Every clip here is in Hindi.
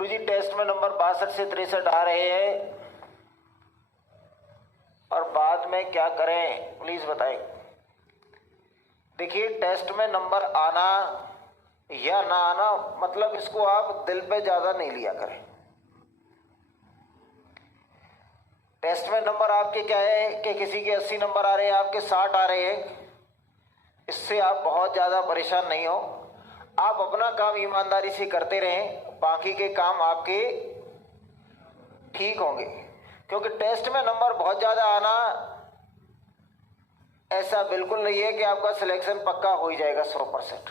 गुरुजी टेस्ट में नंबर 62 से 63 आ रहे हैं और बाद में क्या करें प्लीज बताएं। देखिए टेस्ट में नंबर आना या ना आना मतलब इसको आप दिल पे ज्यादा नहीं लिया करें। टेस्ट में नंबर आपके क्या है कि किसी के 80 नंबर आ रहे हैं, आपके 60 आ रहे हैं, इससे आप बहुत ज्यादा परेशान नहीं हो। आप अपना काम ईमानदारी से करते रहें, बाकी के काम आपके ठीक होंगे। क्योंकि टेस्ट में नंबर बहुत ज्यादा आना ऐसा बिल्कुल नहीं है कि आपका सिलेक्शन पक्का हो ही जाएगा 100%।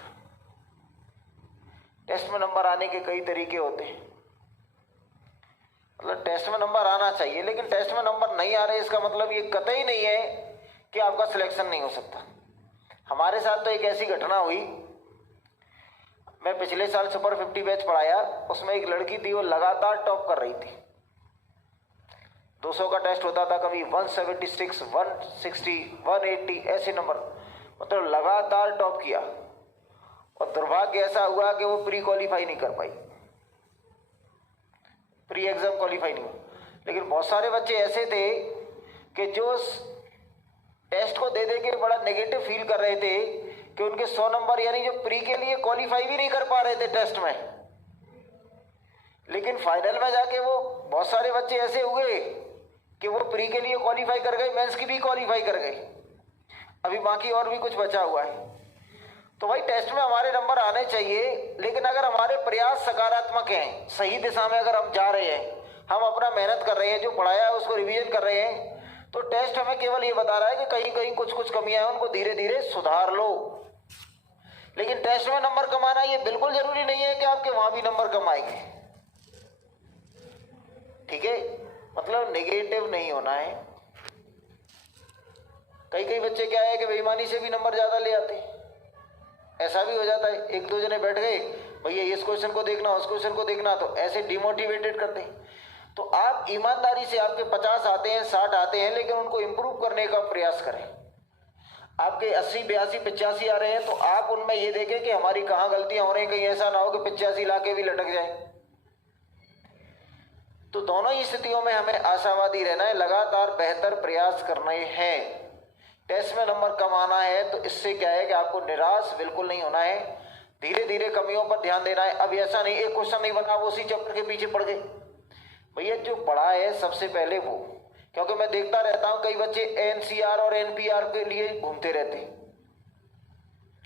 टेस्ट में नंबर आने के कई तरीके होते हैं, मतलब टेस्ट में नंबर आना चाहिए, लेकिन टेस्ट में नंबर नहीं आ रहे इसका मतलब ये कतई नहीं है कि आपका सिलेक्शन नहीं हो सकता। हमारे साथ तो एक ऐसी घटना हुई, मैं पिछले साल सुपर 50 बैच पढ़ाया, उसमें एक लड़की थी वो लगातार टॉप कर रही थी। 200 का टेस्ट होता था, कभी 176, 160, 180 ऐसे नंबर, मतलब लगातार टॉप किया। और दुर्भाग्य ऐसा हुआ कि वो प्री क्वालिफाई नहीं कर पाई, प्री एग्जाम क्वालिफाई नहीं हुआ। लेकिन बहुत सारे बच्चे ऐसे थे कि जो टेस्ट को दे के बड़ा नेगेटिव फील कर रहे थे कि उनके 100 नंबर यानी जो प्री के लिए क्वालिफाई भी नहीं कर पा रहे थे टेस्ट में, लेकिन फाइनल में जाके वो बहुत सारे बच्चे ऐसे हुए कि वो प्री के लिए क्वालिफाई कर गए, मेंस की भी क्वालिफाई कर गए। अभी बाकी और भी कुछ बचा हुआ है। तो भाई टेस्ट में हमारे नंबर आने चाहिए, लेकिन अगर हमारे प्रयास सकारात्मक हैं, सही दिशा में अगर हम जा रहे हैं, हम अपना मेहनत कर रहे हैं, जो पढ़ाया है उसको रिवीजन कर रहे हैं, तो टेस्ट हमें केवल ये बता रहा है कि कहीं कहीं कुछ कुछ कमियां हैं, उनको धीरे धीरे सुधार लो। लेकिन टेस्ट में नंबर कमाना ये बिल्कुल जरूरी नहीं है कि आपके वहां भी नंबर कम आएंगे। ठीक है, मतलब नेगेटिव नहीं होना है। कई कई बच्चे क्या है कि बेईमानी से भी नंबर ज्यादा ले आते हैं, ऐसा भी हो जाता है। एक दो जने बैठ गए, भैया इस क्वेश्चन को देखना, उस क्वेश्चन को देखना, तो ऐसे डिमोटिवेटेड करते हैं। तो आप ईमानदारी से, आपके 50 आते हैं, 60 आते हैं, लेकिन उनको इंप्रूव करने का प्रयास करें। आपके 80, 82, 85 आ रहे हैं, तो आप उनमें ये देखें कि हमारी कहाँ गलतियां हो रही हैं, कहीं ऐसा ना हो कि 85 ला के भी लटक जाए। तो दोनों ही स्थितियों में हमें आशावादी रहना है, लगातार बेहतर प्रयास करने हैं। टेस्ट में नंबर कम आना है तो इससे क्या है कि आपको निराश बिल्कुल नहीं होना है, धीरे धीरे कमियों पर ध्यान देना है। अब ऐसा नहीं एक क्वेश्चन नहीं बना वो उसी चैप्टर के पीछे पड़ गए। भैया जो पढ़ा है सबसे पहले वो, क्योंकि मैं देखता रहता हूं कई बच्चे एनसीआर और एनपीआर के लिए घूमते रहते हैं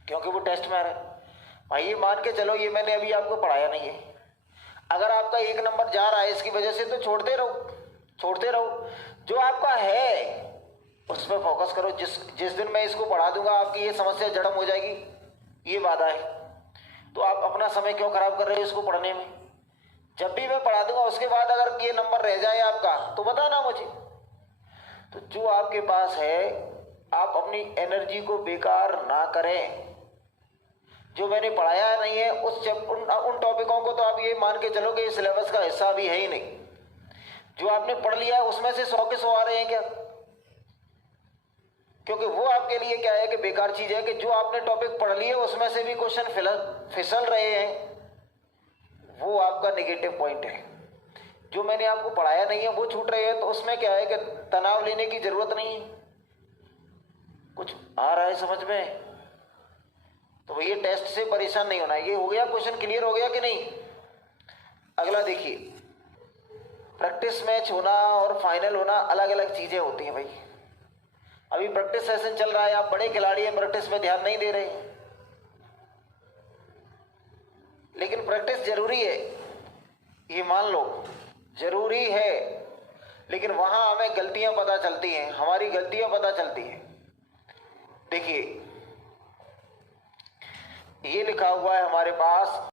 क्योंकि वो टेस्ट में आ रहे हैं। भाई ये मान के चलो ये मैंने अभी आपको पढ़ाया नहीं है, अगर आपका एक नंबर जा रहा है इसकी वजह से तो छोड़ते रहो। जो आपका है उस पर फोकस करो। जिस दिन मैं इसको पढ़ा दूंगा आपकी ये समस्या जड़म हो जाएगी, ये वादा है। तो आप अपना समय क्यों खराब कर रहे हो इसको पढ़ने में? जब भी मैं पढ़ा दूंगा उसके बाद अगर ये नंबर रह जाए आपका तो बताना मुझे। तो जो आपके पास है आप अपनी एनर्जी को बेकार ना करें। जो मैंने पढ़ाया नहीं है उन टॉपिकों को तो आप ये मान के चलो कि ये सिलेबस का हिस्सा भी है ही नहीं। जो आपने पढ़ लिया है उसमें से 100 के 100 आ रहे हैं क्या? क्योंकि वो आपके लिए क्या है कि बेकार चीज है कि जो आपने टॉपिक पढ़ लिए उसमें से भी क्वेश्चन फिसल रहे हैं, वो आपका नेगेटिव पॉइंट है। जो मैंने आपको पढ़ाया नहीं है वो छूट रहे हैं, तो उसमें क्या है कि तनाव लेने की जरूरत नहीं है। कुछ आ रहा है समझ में? तो भैया टेस्ट से परेशान नहीं होना। ये हो गया, क्वेश्चन क्लियर हो गया कि नहीं? अगला देखिए, प्रैक्टिस मैच होना और फाइनल होना अलग अलग चीजें होती हैं भाई। अभी प्रैक्टिस सेशन चल रहा है, आप बड़े खिलाड़ी हैं, प्रैक्टिस में ध्यान नहीं दे रहे, लेकिन प्रैक्टिस जरूरी है, ये मान लो जरूरी है। लेकिन वहां हमें गलतियां पता चलती हैं, हमारी गलतियां पता चलती हैं। देखिए ये लिखा हुआ है हमारे पास,